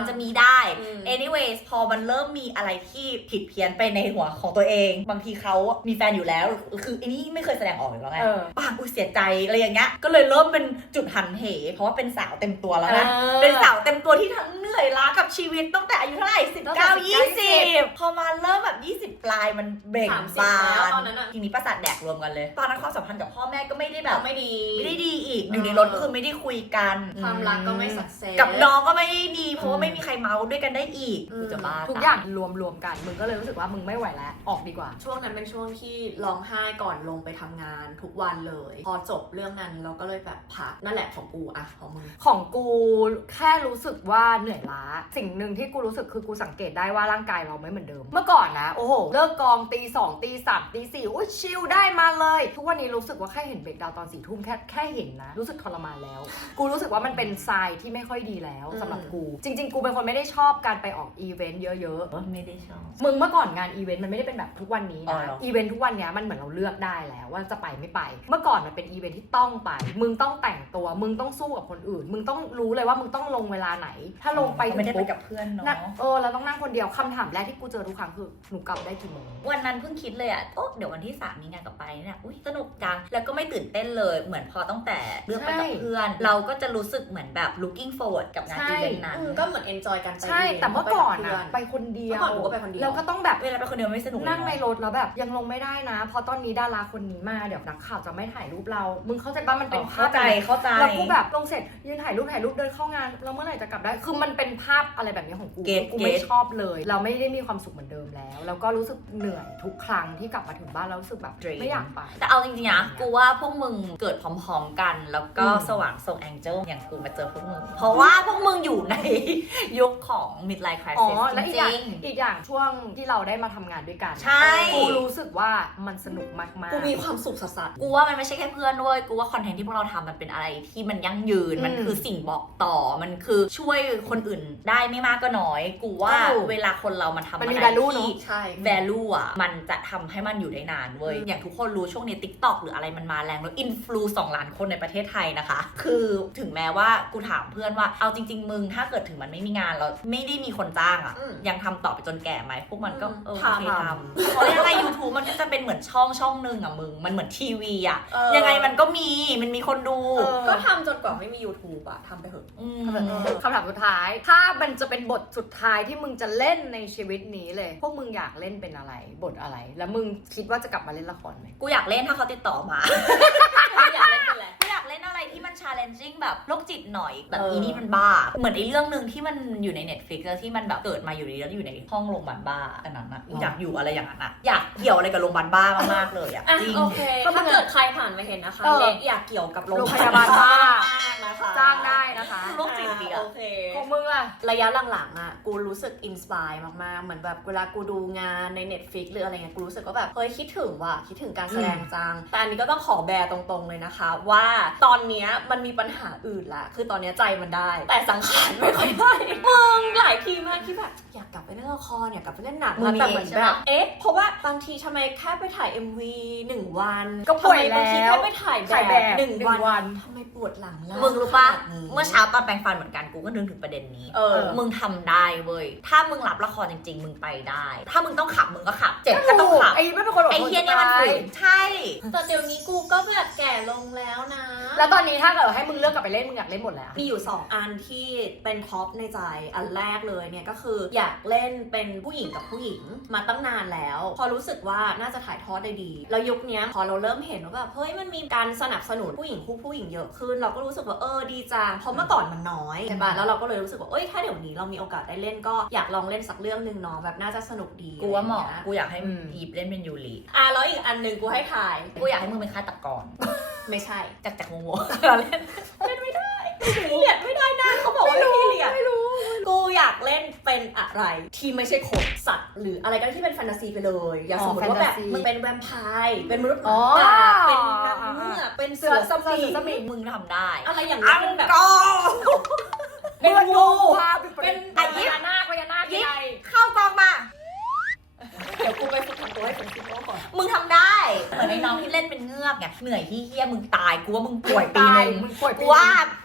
[SPEAKER 2] มันจะมีได้ anyways พอมันเริ่มมีอะไรที่ผิดเพี้ยนไปในหัวของตัวเอง บางทีเขามีแฟนอยู่แล้วคืออันนี้ไม่เคยแสดงออกอยู่แล้วไงป่ะกูเสียใจอะไรอย่างเงี้ยก็เลยเริ่มเป็นจุดหันเหเพราะว่าเป็นสาวเต็มตัวแล้วนะเป็นสาวเต็มตัวที่ทั้งเหนื่อยล้ากับชีวิตตั้งแต่อายุเท่าไหร่19-20พอมาเริ่มแบบ20ปลายมันเบ่งบานทีนี้ประสาทแดกรวมกันเลยตอนนั้นความสัมพันธ์กับพ่อแม่ก็ไม่ได้แบบไม่ได้ดีอีกอยู่ในรถก็คือไม่ได้คุยกัน
[SPEAKER 1] ความรักก็ไม่สักเซส
[SPEAKER 2] กับน้องก็ไม่ได้ดีเพราะว่าไม่มีใครเมาด้วยกันได้อีกกูจะบ้า
[SPEAKER 3] ทุกอย่างรวมกันมึงก็เลยรู้สึกว่ามึงไม่ไหวแล้วออกดีกว่า
[SPEAKER 1] ช่วงนั้นเป็นช่วงที่ร้องไห้ก่อนลงไปทำงานทุกวันเลย พอจบเรื่องนั้นเราก็เลยแบบพักนั่นแหละของกูอะของมึง
[SPEAKER 3] ของกูแค่รู้สึกว่าเหนื่อยล้าสิ่งหนึ่งที่กูรู้สึกคือกูสังเกตได้ว่าร่างกายเราไม่เหมือนเดิมเมื่อก่อนนะโอ้โหเลิกกองตี 2 ตี 3 ตี 4อุ้ยชิลได้มาเลยทุกวันนี้รู้สึกว่าแค่เห็นเบรกดาวน์ตอน4 ทุ่มแค่เห็นนะรู้สึกทรมานแล้วกูรู้สึกว่ามันเป็นทรายที่ไม่ค่อยดีแล้วสำหรับกูจริงๆกูเป็นคนไม่ได้ชอบการไปออกอีเวนต์เยอะๆ
[SPEAKER 2] ไม่ได้ชอบ
[SPEAKER 3] มึงเมื่อก่อนงานอีเวนต์มันไม่ได้เป็นแบบทุกวันนี้
[SPEAKER 2] อ๋อ
[SPEAKER 3] นะ
[SPEAKER 2] เหรอ
[SPEAKER 3] อีเวนต์ทุกวันเนี้ยมันเหมือนเราเลือกได้แล้วว่าจะไปไม่ไป เมื่อก่อนมันเป็นอีเวนต์ที่ต้องไปมึงต้องแต่งตัวมึงต้องสู้กับคนอื่นมึงต้องรู้เลยว่ามึงต้องลงเวลาไหน ถ้าลงไป
[SPEAKER 2] ไม่ได้
[SPEAKER 3] ปุ๊
[SPEAKER 2] ไปกับเพื่อนเนาะ
[SPEAKER 3] นะเราต้องนั่งคนเดียวคำถามแรกที่กูเจอทุกครั้งคือหนูกลับได้กี่โมง
[SPEAKER 2] วันนั้นเพิ่งคิดเลยอะโอ้เดี๋ยววันที่3มีงานกลับไปเนี่ยอุ้ยสนุกจังแล้วก็ไม่ตื่นเต้นเลยเหมือนพอตั้งแต่เลือกไปกับเพื่อน เราก็จะรู้สึกเหมือนแบบ looking forward กับงานอีเวนต์นั้น
[SPEAKER 1] ก็เหมือน enjoy กันไป
[SPEAKER 3] ใช่แต่เมื่อก่อนอะไปคนเดียว
[SPEAKER 1] เมื่อก่อนหนูก็ไปคนเดียว
[SPEAKER 3] แล้วก็ต้องแบบ
[SPEAKER 2] เวลาไปคนเดียวไม่สนุกเลย
[SPEAKER 3] นั่งใน
[SPEAKER 2] เนาะ
[SPEAKER 3] รถแล้วแบบยังลงไม่ได้นะเพราะตอนนี้ดาราคนนี้มาเดี๋ยวนักข่าวจะไม่ถ่ายรูปเรามึงเข้าใจป่ะมันเป็นภา
[SPEAKER 2] เข้า
[SPEAKER 3] พ
[SPEAKER 2] ใจเข้าใจ
[SPEAKER 3] แล้วกูแบบลงเสร็จยืนถ่ายรูปเดินเข้างานแล้วเมื่อไหร่จะกลับได้คือมันเป็นภาพอะไรแบบนี้ของกูกูไม่ชอบเลย เราไม่ได้มีความสุขเหมือนเดิมแล้วแล้วก็รู้สึกเหนื่อยทุกครั้งที่กลับมาถึงบ้านแล้วรู้สึกแบบไม่อยากไป
[SPEAKER 2] แต่เอาจริงๆนะกูว่าพวกมึงเกิดพร้อมๆกัน แล้วก็สว่างส่งแองเจิลอย่างกูมาเจอพวกมึงเพราะว่าพวกมึงอยู่ในยุคของ midlife
[SPEAKER 3] อ๋อ
[SPEAKER 2] crisis
[SPEAKER 3] และ
[SPEAKER 2] จ
[SPEAKER 3] อีกอย่าง
[SPEAKER 2] ริง
[SPEAKER 3] อีกอย่างช่วงที่เราได้มาทำงานด้วยกัน
[SPEAKER 2] ใช่
[SPEAKER 3] กูรู้สึกว่ามันสนุกมากๆ
[SPEAKER 1] กูมีความสุขสัส
[SPEAKER 2] ๆกูว่ามันไม่ใช่แค่เพื่อนด้วยกูว่าคอนเทนต์ที่พวกเราทำมันเป็นอะไรที่มันยั่งยืนมันคือสิ่งบอกต่อมันคือช่วยคนอื่นได้ไม่มากก็น้อย กูว่าเวลาคนเรามันทำอะไร
[SPEAKER 3] มันมี value เน
[SPEAKER 2] ที่
[SPEAKER 3] อะ
[SPEAKER 1] ใช่
[SPEAKER 2] value อ่ะมันจะทำให้มันอยู่ได้นานเว้ยอย่างทุกคนรู้ช่วงนี้ TikTok หรืออะไรมันมาแรงแล้วอินฟลู2 ล้านคนในประเทศไทยนะคะ คือถึงแม้ว่ากูถามเพื่อนว่าเอาจริงๆมึงถ้าเกิดถึงมันไม่มีงานแล้วไม่ได้มีคนจ้างอ่ะยังทำต่อไปจนแก่ไหมพวกมันก็โอเคทำเพราะยังไง YouTube มันก็จะเป็นเหมือนช่องหนึ่งอ่ะมึงมันเหมือนทีวีอ่ะยังไงมันก็มีคนดู
[SPEAKER 1] ก็ทำจนกว่าไม่มี YouTube อะทำไปเถอะ
[SPEAKER 3] คำถามสุดท้าย ถ้ามันจะเป็นบทสุดท้ายที่มึงจะเล่นในชีวิตนี้เลย พวกมึงอยากเล่นเป็นอะไร บทอะไร แล้วมึงคิดว่าจะกลับมาเล่นละครไหม
[SPEAKER 2] กูอยากเล่นถ้าเขาติดต่อมา
[SPEAKER 1] อยากเล่นเป็นอะไร
[SPEAKER 2] กูอยากเล่นอะไรที่มัน challenging แบบโรคจิตหน่อยแบบอีนี่มันบ้า เหมือนไอ้เรื่องหนึ่งที่มันอยู่ใน Netflix แล้วที่มันแบบเกิดมาอยู่ดีแล้วอยู่ในห้องโรงพยาบาลบ้าอันนั้นอะอยากอยู่อะไรอย่างนั้นอะอยากเกี่ยวอะไรกับโรงพยาบาลบ้ามากๆเลยอะ
[SPEAKER 1] อ่ะ
[SPEAKER 2] จริง
[SPEAKER 1] โอเค ถ้าเกิดใครผ่านมาเห็นนะคะเล็กอยากเกี่ยวกับโรง
[SPEAKER 3] โรงพยาบาลบ้า
[SPEAKER 1] นะคะ
[SPEAKER 3] จ้างได้นะคะ
[SPEAKER 2] โรคจิตดีอะ
[SPEAKER 1] โอเค
[SPEAKER 3] ของมึงล่ะ
[SPEAKER 1] ระยะหลังๆอ่ะกูรู้สึกอินสปายมากๆเหมือนแบบเวลากูดูงานใน Netflix หรืออะไรเงี้ยกูรู้สึกว่าแบบเฮ้ยคิดถึงการแสดงจังแต่อันนี้ก็ต้องขอแบร์ตรงๆเลยนะคะว่าตอนเนี้ยมันมีปัญหาอื่นละคือตอนเนี้ยใจมันได้ แต่สังขารไม่ค่อยได้มึงหลายทีมากที่แบบอยากกลับไปเล่นละครอยากกลับไปเล่นหนัง
[SPEAKER 2] มึงมี
[SPEAKER 1] แต่เหมือน
[SPEAKER 2] ใช่
[SPEAKER 1] แบ
[SPEAKER 2] ปะ
[SPEAKER 1] บเพราะว่าบางทีทำไมแค่ไปถ่าย MV 1 วัน
[SPEAKER 3] ก็ป่วย
[SPEAKER 1] ทำไมบางที
[SPEAKER 3] แล้ว
[SPEAKER 1] แค่ไปถ่าย
[SPEAKER 3] ถ่าย
[SPEAKER 1] แบ
[SPEAKER 3] แบบ บ
[SPEAKER 1] หนึ่ง
[SPEAKER 3] 1 วัน
[SPEAKER 1] ทำไมปวดหลังล่ะ
[SPEAKER 2] มึงรู้ปะ
[SPEAKER 1] ขนาดนี้
[SPEAKER 2] เมื่อเช้าตอนแปรงฟันเหมือนกันกูก็นึกถึงประเด็นนี้ มึงทำได้เว้ยถ้ามึงรับละครจริงๆมึงไปได้ ถ้ามึงต้องขับมึงก็ขับเจ็บก็ต้องขับ
[SPEAKER 3] ไอ้ไม่เป็นคนอดทน
[SPEAKER 2] ไอ้เฮียเนี่ยมันฝืนใช่
[SPEAKER 1] แต่เดี๋ยวนี้กูก็แบบแก่ลงแล้วนะ
[SPEAKER 3] แล้วตอนนี้ถ้าเกิดให้มึงเลือกกลับไปเล่นมึงอยากเล่นหมดแล้ว
[SPEAKER 1] มีอยู่ 2 อันที่เป็นท็อปในใจ อันแรกเลยเนี่ยก็คืออยากเล่นเป็นผู้หญิงกับผู้หญิงมาตั้งนานแล้ว พอรู้สึกว่าน่าจะถ่ายทอดได้ดี แล้วยุคนี้พอเราเริ่มเห็นว่าแบบเฮ้ยมันมีการสนับสนุนผู้หญิงคู่ผู้หญิงเยอะขึ้น เราก็รู้สึกว่าดีจังเพราะเมื่อก่อนมันน้อยใช่ป่ะแล้วเราก็เลยรู้สึกว่าถ้าเดี๋ยวนี้เรามีโอกาสได้เล่นก็อยากลองเล่นสักเรื่องนึงเนาะแบบน่าจะสนุกดี
[SPEAKER 2] กูว่าเหมาะ
[SPEAKER 1] อะไรอย่งงี้ย
[SPEAKER 2] กูอยากให้อีฟเล่นเป็นยูริ
[SPEAKER 1] แล้วอีกอันนึงกูให้ถ่าย
[SPEAKER 2] กูอยากให้มึงเป็นฆาตกร
[SPEAKER 1] ไม่ใช่
[SPEAKER 2] จากวงเล่น
[SPEAKER 1] เล่นไม่ได้เลียดไม่ได้นะเขาบอกว่าไม่ให้เลียดกูอยากเล่นเป็นอะไรที่ไม่ใช่คนสัตว์หรืออะไรก็ได้ที่เป็นแฟนตาซีไปเลยอย่างสมมติว่าแบบ
[SPEAKER 3] แฟนตาซี
[SPEAKER 1] มึงเป็นแวมไพร์เป็นมนุษย์
[SPEAKER 3] อ๋อ
[SPEAKER 1] ป่าเป็นนางเงือกเป็นเสือสมิง
[SPEAKER 2] มึงทำได้
[SPEAKER 1] อะไรอย่างเงี้ยเป็นแบบ
[SPEAKER 3] เป็นงู
[SPEAKER 1] เป็น
[SPEAKER 3] พญานาคใหญ่
[SPEAKER 2] เข้ากองมา
[SPEAKER 1] เดี๋ยวกูไปฝึกทำตัวให้เป็นซิโก้ก่อน
[SPEAKER 2] มึงทำได้เหมือนไอ้น้องที่เล่นเป็นเงือกไงเหนื่อยที่เฮี้ยมึงตายกูว่ามึงป่วยปีนึง
[SPEAKER 3] มึงป่วยปี
[SPEAKER 2] กูว่า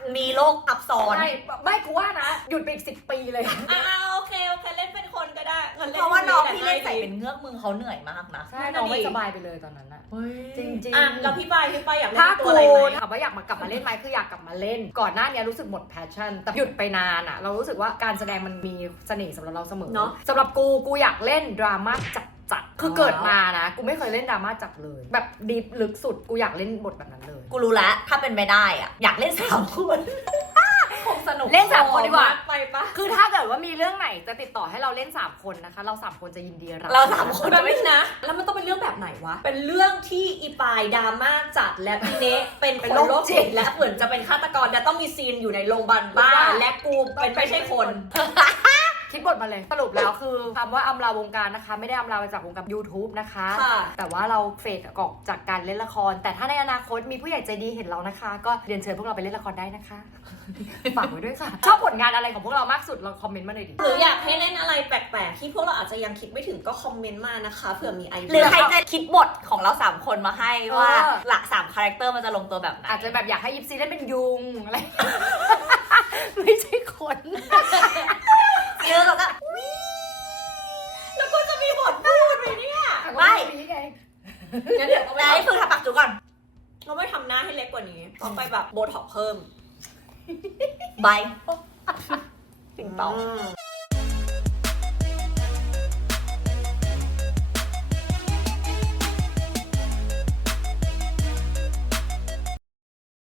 [SPEAKER 2] มีโรคซับซ้อน
[SPEAKER 3] ใช่ไม่กูว่านะ หยุดไปอีก10 ปีเลย
[SPEAKER 1] โอเคเล่นเป็นคนก็ได้งั้น
[SPEAKER 2] เพราะว่าน้องที่เล่นใส่เป็นเงือกมึงเขาเหนื่อยมากนะ
[SPEAKER 3] ใช่น้องไม่สบายไปเลยตอนนั้นอะจริง
[SPEAKER 1] แล้วพี่ปายอยากเล่น
[SPEAKER 3] ถ้า
[SPEAKER 1] เป็นตัว
[SPEAKER 3] กู
[SPEAKER 1] อะไรไหม
[SPEAKER 3] ถามว่าอยากมากลับมาเล่นไหมคืออยากกลับมาเล่น ก่อนหน้านี้รู้สึกหมดแพชชั่นแต่หยุดไปนานอะเรารู้สึกว่าการแสดงมันมีเสน่ห์สำหรับเราเสมอ
[SPEAKER 1] เนอะ
[SPEAKER 3] สำหรับกูอยากเล่นดราม่าจัดคือเกิดมานะ กูไม่เคยเล่นดราม่าจัดเลย แบบดีฟลึกสุดกูอยากเล่นบทแบบนั้นเลย
[SPEAKER 2] กูรู้แล้วถ้าเป็นไปได้อะอยากเล่น3 คน
[SPEAKER 1] คงสนุก
[SPEAKER 3] เล่น3 คนดีกว่า
[SPEAKER 1] ไปปะ
[SPEAKER 3] คือถ้าเกิดว่ามีเรื่องไหนจะติดต่อให้เราเล่น3 คนนะคะ เรา3 คนจะยินดีรับ
[SPEAKER 2] เรา3 คน
[SPEAKER 1] มันไม่นะ แล้วมันต้องเป็นเรื่องแบบไหนวะ เป็นเรื่องที่อีปายดราม่าจัดและพี่เนะเป็นคนโรคจิตและเหมือนจะเป็นฆาตกรและต้องมีซีนอยู่ในโรงพยาบาลบ้าและกูเป็นไม่ใช่คน
[SPEAKER 3] คิดบทมาเลยสรุปแล้วคือคำว่าอำลาวงการนะคะ ไม่ได้อำลามาจากวงการ YouTube นะคะ
[SPEAKER 1] ค่ะ
[SPEAKER 3] แต่ว่าเราเฟดออกจากการเล่นละคร แต่ถ้าในอนาคตมีผู้ใหญ่ใจดีเห็นเรานะคะ ก็เรียนเชิญพวกเราไปเล่นละครได้นะคะ ฝากไว้ด้วยค่ะ ชอบผลงานอะไรของพวกเรามากสุดลองคอมเมนต์มาหน่อยดิ
[SPEAKER 1] หรืออยากให้เล่นอะไรแปลกๆ ที่พวกเราอาจจะยังคิดไม่ถึงก็คอมเมนต์มานะคะเผื่อมีไอ
[SPEAKER 2] หรื
[SPEAKER 1] เดี
[SPEAKER 2] อย ใครจะคิดบทของเรา3 คนมาให้ว่า
[SPEAKER 3] เออ
[SPEAKER 2] ละ3 คาแรคเตอร์มันจะลงตัวแบบไหน
[SPEAKER 3] อาจจะแบบอยากให้ยิปซีเล่นเป็นยุงอะไร ไม่ใช่คน
[SPEAKER 2] เยอะแล้วก็
[SPEAKER 1] แล้วก็จะมีบทพูดไหมเนี่ย
[SPEAKER 2] ไม่
[SPEAKER 3] ไง
[SPEAKER 1] งั้นเดี๋ยวต้องไป
[SPEAKER 2] แล้วให้ฝึกทำปากจุก่อน
[SPEAKER 1] เราไม่ทำหน้าให้เล็กกว่านี้ต้องไปแบบโบท็อกซ์เพิ่ม
[SPEAKER 2] บาย
[SPEAKER 1] ถึงต่อ